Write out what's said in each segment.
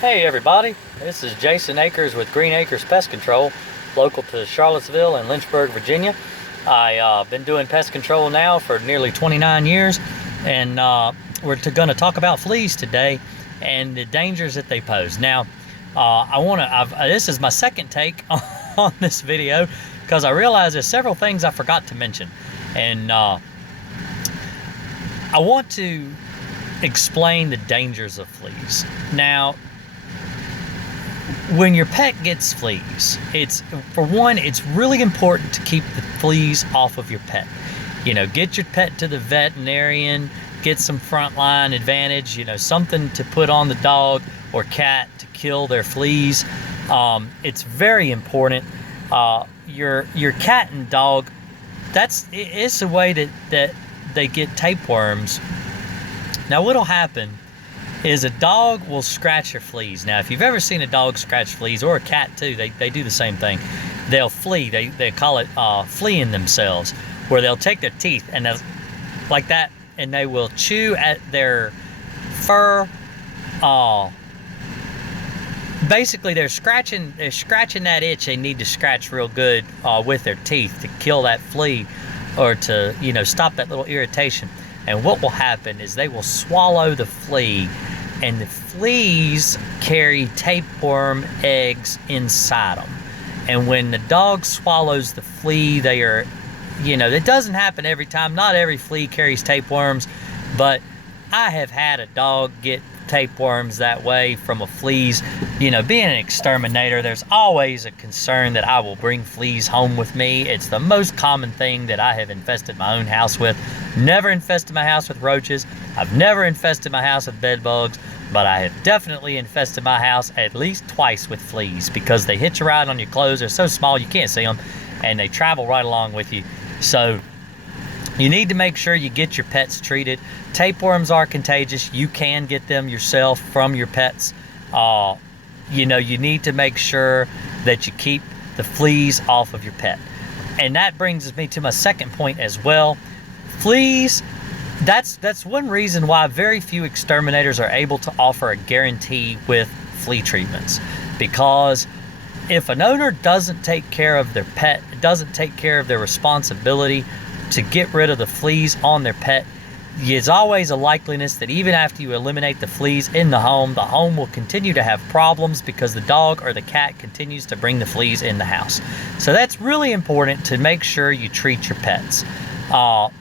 Hey everybody, this is Jason Akers with Green Acres Pest Control, local to Charlottesville and Lynchburg, Virginia. I've been doing pest control now for nearly 29 years, and we're going to talk about fleas today and the dangers that they pose. Now, this is my second take on this video because I realize there's several things I forgot to mention, and I want to explain the dangers of fleas. Now, when your pet gets fleas, it's really important to keep the fleas off of your pet. Get your pet to the veterinarian, get some frontline advantage, something to put on the dog or cat to kill their fleas. It's very important. Your cat and dog, it's a way that they get tapeworms. Now what'll happen is a dog will scratch your fleas. Now, if you've ever seen a dog scratch fleas, or a cat too, they do the same thing. They'll flee. They call it fleeing themselves, where they'll take their teeth and like that, and they will chew at their fur. Basically, they're scratching that itch they need to scratch real good with their teeth to kill that flea, or to stop that little irritation. And what will happen is they will swallow the flea, and the fleas carry tapeworm eggs inside them. And when the dog swallows the flea, it doesn't happen every time. Not every flea carries tapeworms, but I have had a dog get tapeworms that way from a fleas. Being an exterminator, there's always a concern that I will bring fleas home with me. It's the most common thing that I have infested my own house with. Never infested my house with roaches. I've never infested my house with bed bugs, but I have definitely infested my house at least twice with fleas, because they hitch a ride on your clothes. They're so small you can't see them, and they travel right along with you. So you need to make sure you get your pets treated. Tapeworms are contagious. You can get them yourself from your pets. You need to make sure that you keep the fleas off of your pet. And that brings me to my second point as well. Fleas, that's one reason why very few exterminators are able to offer a guarantee with flea treatments. Because if an owner doesn't take care of their pet, doesn't take care of their responsibility to get rid of the fleas on their pet, there's always a likeliness that even after you eliminate the fleas in the home will continue to have problems because the dog or the cat continues to bring the fleas in the house. So that's really important, to make sure you treat your pets.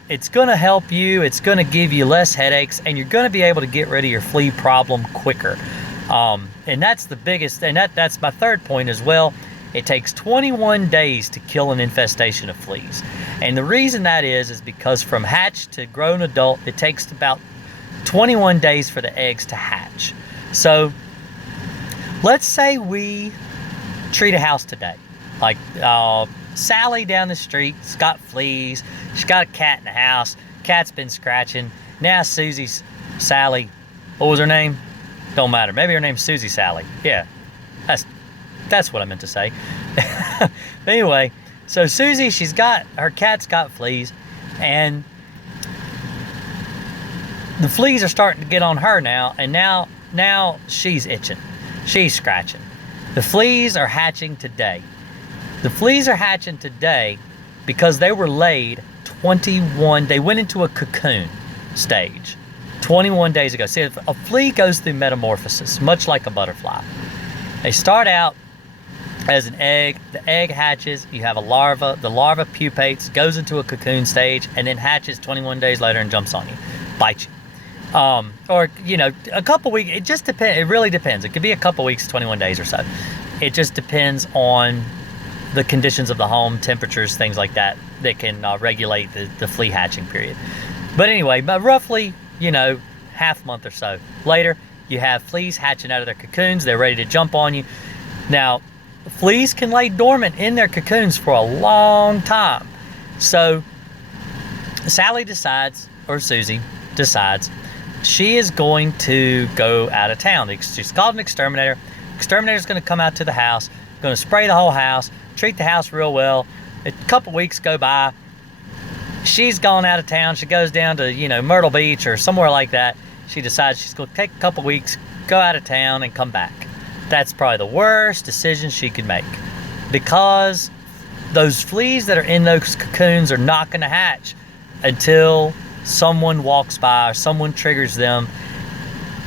It's going to help you, it's going to give you less headaches, and you're going to be able to get rid of your flea problem quicker. And that's the biggest, and that's my third point as well. It takes 21 days to kill an infestation of fleas. And the reason that is because from hatch to grown adult, it takes about 21 days for the eggs to hatch. So let's say we treat a house today. Like Sally down the street's got fleas. She's got a cat in the house. Cat's been scratching. Now Sally, what was her name? Don't matter. Maybe her name's Susie Sally. Yeah, that's what I meant to say. But anyway, so Susie, her cat's got fleas, and the fleas are starting to get on her now, and now she's itching. She's scratching. The fleas are hatching today. The fleas are hatching today because they were laid they went into a cocoon stage 21 days ago. See, a flea goes through metamorphosis, much like a butterfly. They start out as an egg, the egg hatches, you have a larva, the larva pupates, goes into a cocoon stage, and then hatches 21 days later and jumps on you, bites you. Or, a couple weeks, it just depends, it really depends. It could be a couple weeks, 21 days or so. It just depends on the conditions of the home, temperatures, things like that can regulate the flea hatching period. But anyway, roughly, half month or so later, you have fleas hatching out of their cocoons. They're ready to jump on you. Now, fleas can lay dormant in their cocoons for a long time. So Sally decides, or Susie decides, she is going to go out of town. She's called an exterminator. Exterminator's going to come out to the house, going to spray the whole house, treat the house real well. A couple weeks go by. She's gone out of town. She goes down to, Myrtle Beach or somewhere like that. She decides she's going to take a couple weeks, go out of town, and come back. that's probably the worst decision she could make, because those fleas that are in those cocoons are not going to hatch until someone walks by or someone triggers them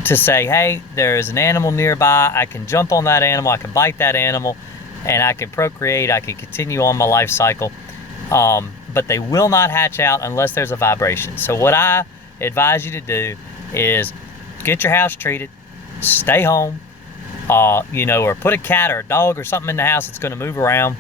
to say, hey, there is an animal nearby. I can jump on that animal, I can bite that animal, and I can procreate, I can continue on my life cycle. But they will not hatch out unless there's a vibration. So what I advise you to do is get your house treated, stay home, or put a cat or a dog or something in the house that's going to move around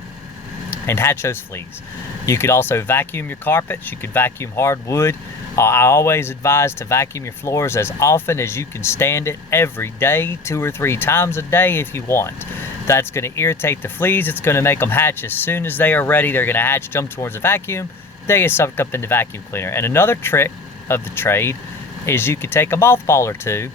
and hatch those fleas. You could also vacuum your carpets. You could vacuum hardwood. I always advise to vacuum your floors as often as you can stand it, every day, 2 or 3 times a day if you want. That's going to irritate the fleas. It's going to make them hatch as soon as they are ready. They're going to hatch, jump towards the vacuum. They get sucked up in the vacuum cleaner. And another trick of the trade is you could take a mothball or two,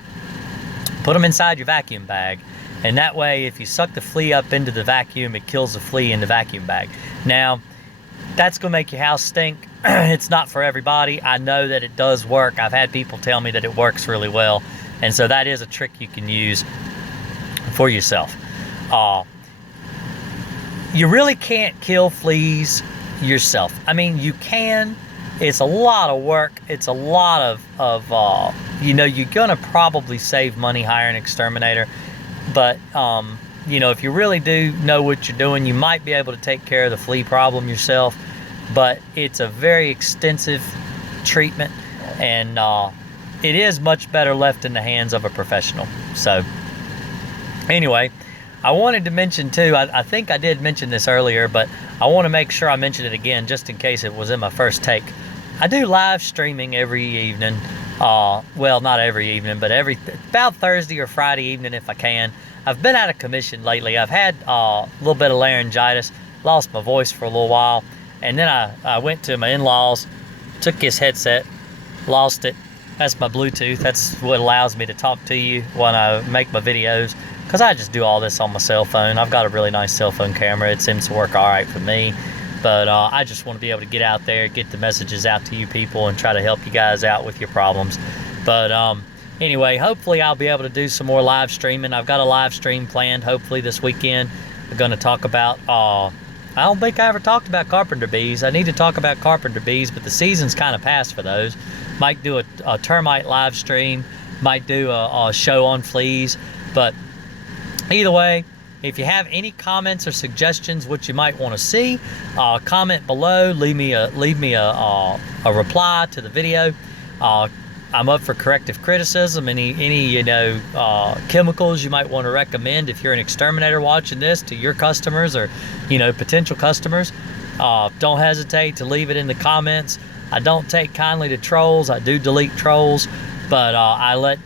put them inside your vacuum bag, and that way if you suck the flea up into the vacuum, it kills the flea in the vacuum bag. Now, that's going to make your house stink. It's not for everybody. I know that it does work. I've had people tell me that it works really well. And so that is a trick you can use for yourself. You really can't kill fleas yourself. I mean, you can. It's a lot of work. It's a lot of you're going to probably save money hiring an exterminator. But, if you really do know what you're doing, you might be able to take care of the flea problem yourself. But it's a very extensive treatment, and it is much better left in the hands of a professional. So anyway, I wanted to mention too, I think I did mention this earlier, but I want to make sure I mention it again just in case it was in my first take. I do live streaming every evening. Well, not every evening, but about Thursday or Friday evening if I can. I've been out of commission lately. I've had a little bit of laryngitis, lost my voice for a little while. And then I went to my in-laws, took his headset, lost it. That's my Bluetooth. That's what allows me to talk to you when I make my videos, because I just do all this on my cell phone. I've got a really nice cell phone camera. It seems to work all right for me. But I just want to be able to get out there, get the messages out to you people, and try to help you guys out with your problems. But anyway, hopefully I'll be able to do some more live streaming. I've got a live stream planned hopefully this weekend. We're going to talk about... I don't think I ever talked about carpenter bees. I need to talk about carpenter bees, but the season's kind of past for those. Might do a termite live stream, might do a show on fleas. But either way, if you have any comments or suggestions what you might want to see, comment below. Leave me a reply to the video. I'm up for corrective criticism. Any chemicals you might want to recommend if you're an exterminator watching this to your customers or potential customers, don't hesitate to leave it in the comments. I don't take kindly to trolls. I do delete trolls, but I let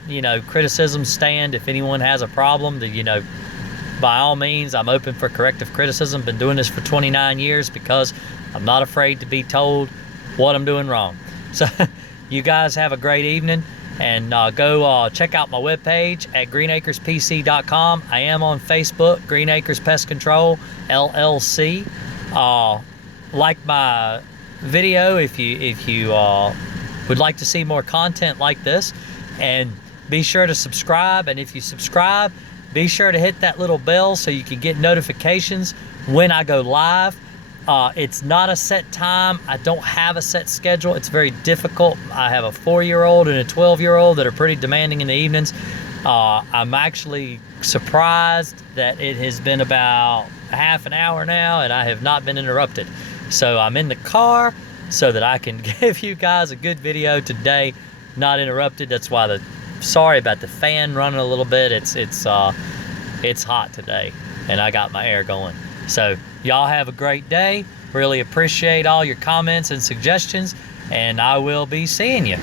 criticism stand. If anyone has a problem, by all means, I'm open for corrective criticism. Been doing this for 29 years because I'm not afraid to be told what I'm doing wrong. So you guys have a great evening, and go check out my webpage at greenacrespc.com. I am on Facebook, Green Acres Pest Control, LLC. Like my video if you would like to see more content like this, and be sure to subscribe. And if you subscribe, be sure to hit that little bell so you can get notifications when I go live. It's not a set time. I don't have a set schedule. It's very difficult. I have a 4-year-old and a 12-year-old that are pretty demanding in the evenings. I'm actually surprised that it has been about a half an hour now and I have not been interrupted. So I'm in the car so that I can give you guys a good video today, not interrupted. That's why sorry about the fan running a little bit. It's hot today and I got my air going. So y'all have a great day. Really appreciate all your comments and suggestions, and I will be seeing you.